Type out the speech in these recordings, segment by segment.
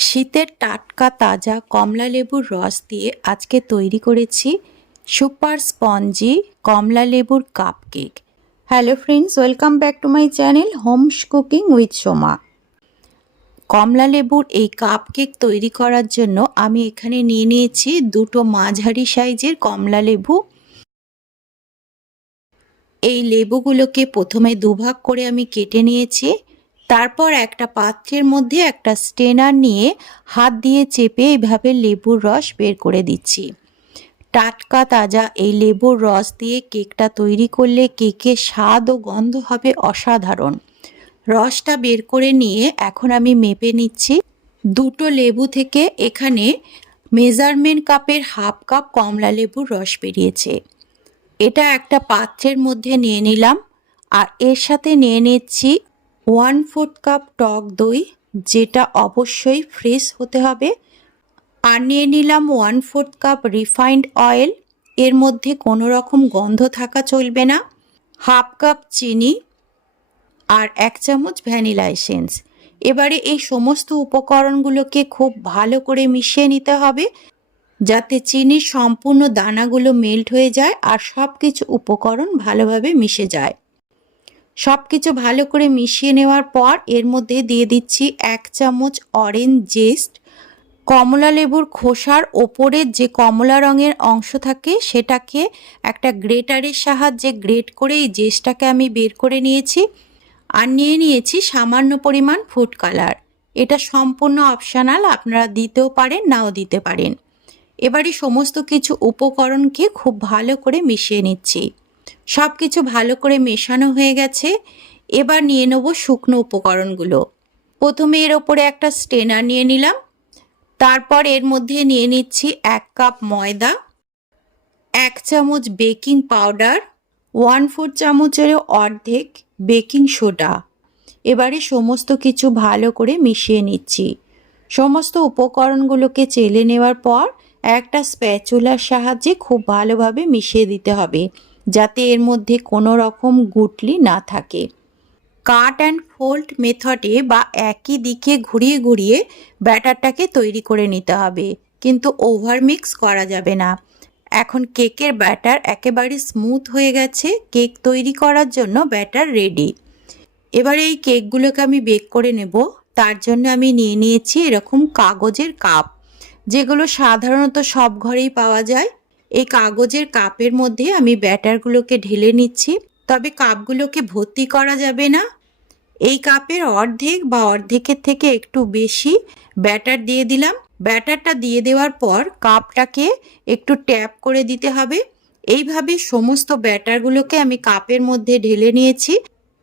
শীতের টাটকা তাজা কমলা লেবুর রস দিয়ে আজকে তৈরি করেছি সুপার স্পঞ্জি কমলা লেবুর cup cake hello friends welcome back to my channel homes cooking with Soma কমলা লেবুর এই কাপ কেক তৈরি করার জন্য আমি এখানে নিয়ে নিয়েছি দুটো মাঝারি সাইজের কমলা লেবু। এই লেবুগুলোকে প্রথমে দুভাগ করে আমি কেটে নিয়েছি। তারপর একটা পাত্রের মধ্যে একটা স্টেনার নিয়ে হাত দিয়ে চেপে এইভাবে লেবুর রস বের করে দিচ্ছি। টাটকা তাজা এই লেবুর রস দিয়ে কেকটা তৈরি করলে কেকের স্বাদ ও গন্ধ হবে অসাধারণ। রসটা বের করে নিয়ে এখন আমি মেপে নিচ্ছি। দুটো লেবু থেকে এখানে মেজারমেন্ট কাপের হাফ কাপ কমলা লেবুর রস বেরিয়েছে। এটা একটা পাত্রের মধ্যে নিয়ে নিলাম আর এর সাথে নিয়ে নিচ্ছি ওয়ান ফোর্থ কাপ টক দই, যেটা অবশ্যই ফ্রেশ হতে হবে। আর নিয়ে নিলাম one fourth cup refined oil. এর মধ্যে কোনো রকম গন্ধ থাকা চলবে না। হাফ কাপ চিনি আর এক চামচ ভ্যানিলা এসেন্স। এবারে এই সমস্ত উপকরণগুলোকে খুব ভালো করে মিশিয়ে নিতে হবে, যাতে চিনির সম্পূর্ণ দানাগুলো মেল্ট হয়ে যায় আর সব কিছু উপকরণ ভালোভাবে মিশে যায়। সব কিছু ভালো করে মিশিয়ে নেওয়ার পর এর মধ্যে দিয়ে দিচ্ছি এক চামচ অরেঞ্জ জেস্ট কমলা লেবুর খোসার ওপরের যে কমলা রঙের অংশ থাকে সেটাকে একটা গ্রেটারের সাহায্যে গ্রেট করে এই জেস্টটাকে আমি বের করে নিয়েছি আর নিয়ে নিয়েছি সামান্য পরিমাণ ফুড কালার এটা সম্পূর্ণ অপশনাল আপনারা দিতেও পারেন, নাও দিতে পারেন। এবারে সমস্ত কিছু উপকরণকে খুব ভালো করে মিশিয়ে নিচ্ছি। সব কিছু ভালো করে মেশানো হয়ে গেছে। এবার নিয়ে নেব শুকনো উপকরণগুলো। প্রথমে এর ওপরে একটা স্টেনার নিয়ে নিলাম। তারপর এর মধ্যে নিয়ে নিচ্ছি এক কাপ ময়দা, এক চামচ বেকিং পাউডার, ওয়ান ফোর চামচেরও অর্ধেক বেকিং সোডা। এবারে সমস্ত কিছু ভালো করে মিশিয়ে নিচ্ছি। সমস্ত উপকরণগুলোকে চেলে নেওয়ার পর একটা স্প্যাচুলার সাহায্যে খুব ভালোভাবে মিশিয়ে দিতে হবে। যাতে এর মধ্যে কোনো রকম গুটলি না থাকে। কাট অ্যান্ড ফোল্ড মেথডে বা একই দিকে ঘুরিয়ে ঘুরিয়ে ব্যাটারটাকে তৈরি করে নিতে হবে, কিন্তু ওভার মিক্স করা যাবে না। এখন কেকের ব্যাটার একেবারে স্মুথ হয়ে গেছে, কেক তৈরি করার জন্য ব্যাটার রেডি। এবারে এই কেকগুলোকে আমি বেক করে নেব, তার জন্য আমি নিয়ে নিয়েছি এরকম কাগজের কাপ, যেগুলো সাধারণত সব ঘরেই পাওয়া যায়। এই কাগজের কাপের মধ্যে আমি ব্যাটারগুলোকে ঢেলে নিচ্ছি। তবে কাপগুলোকে ভর্তি করা যাবে না। এই কাপের অর্ধেক বা অর্ধেকের থেকে একটু বেশি ব্যাটার দিয়ে দিলাম। ব্যাটারটা দিয়ে দেওয়ার পর কাপটাকে একটু ট্যাপ করে দিতে হবে। এইভাবে সমস্ত ব্যাটারগুলোকে আমি কাপের মধ্যে ঢেলে নিয়েছি।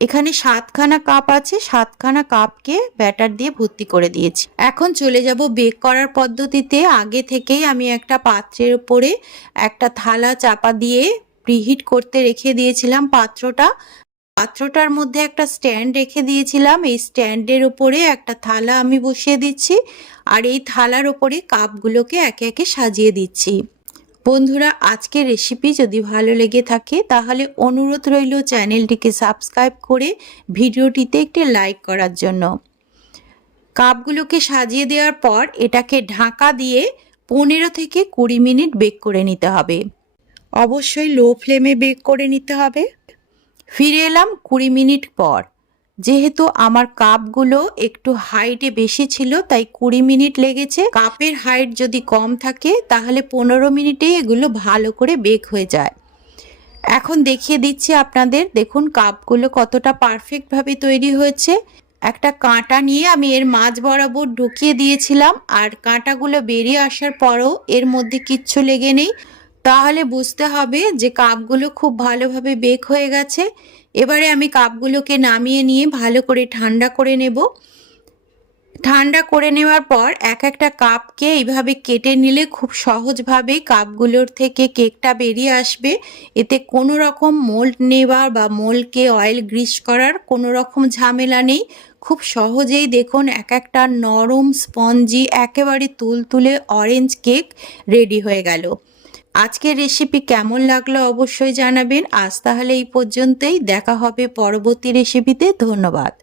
এখানে সাতখানা কাপ আছে, সাতখানা কাপকে ব্যাটার দিয়ে ভর্তি করে দিয়েছি। এখন চলে যাব বেক করার পদ্ধতিতে। আগে থেকেই আমি একটা পাত্রের উপরে একটা থালা চাপা দিয়ে প্রিহিট করতে রেখে দিয়েছিলাম পাত্রটা। পাত্রটার মধ্যে একটা স্ট্যান্ড রেখে দিয়েছিলাম। এই স্ট্যান্ডের উপরে একটা থালা আমি বসিয়ে দিচ্ছি। আর এই থালার উপরে কাপগুলোকে একে একে সাজিয়ে দিচ্ছি। বন্ধুরা, আজকের রেসিপি যদি ভালো লেগে থাকে, তাহলে অনুরোধ রইল চ্যানেলটিকে সাবস্ক্রাইব করে ভিডিওটিতে একটি লাইক করার জন্য। কাপগুলোকে সাজিয়ে দেওয়ার পর এটাকে ঢাকা দিয়ে পনেরো থেকে কুড়ি মিনিট বেক করে নিতে হবে। অবশ্যই লো ফ্লেমে বেক করে নিতে হবে। ফিরে এলাম কুড়ি মিনিট পর। যেহেতু আমার কাপগুলো একটু হাইটে বেশি ছিল, তাই কুড়ি মিনিট লেগেছে। কাপের হাইট যদি কম থাকে, তাহলে পনেরো মিনিটে এগুলো ভালো করে বেক হয়ে যায়। এখন দেখিয়ে দিচ্ছি আপনাদের, দেখুন কাপগুলো কতটা পারফেক্টভাবে তৈরি হয়েছে। একটা কাঁটা নিয়ে আমি এর মাঝ বরাবর ঢুকিয়ে দিয়েছিলাম, আর কাঁটাগুলো বেরিয়ে আসার পরও এর মধ্যে কিচ্ছু লেগে নেই। তাহলে বুঝতে হবে যে কাপগুলো খুব ভালোভাবে বেক হয়ে গেছে। এবারে আমি কাপগুলোকে নামিয়ে নিয়ে ভালো করে ঠান্ডা করে নেব। ঠান্ডা করে নেওয়ার পর এক একটা কাপকে এইভাবে কেটে নিলে খুব সহজভাবে কাপগুলোর থেকে কেকটা বেরিয়ে আসবে। এতে কোনো রকম মোল্ড নেওয়ার বা মোলকে অয়েল গ্রিস করার কোনো রকম ঝামেলা নেই। খুব সহজেই দেখুন এক একটা নরম স্পঞ্জি একেবারে তুলতুলে অরেঞ্জ কেক রেডি হয়ে গেল। আজকের রেসিপি কেমন লাগল অবশ্যই জানাবেন। আজ তাহলে এই পর্যন্তই। দেখা হবে পরবর্তী রেসিপিতে ধন্যবাদ।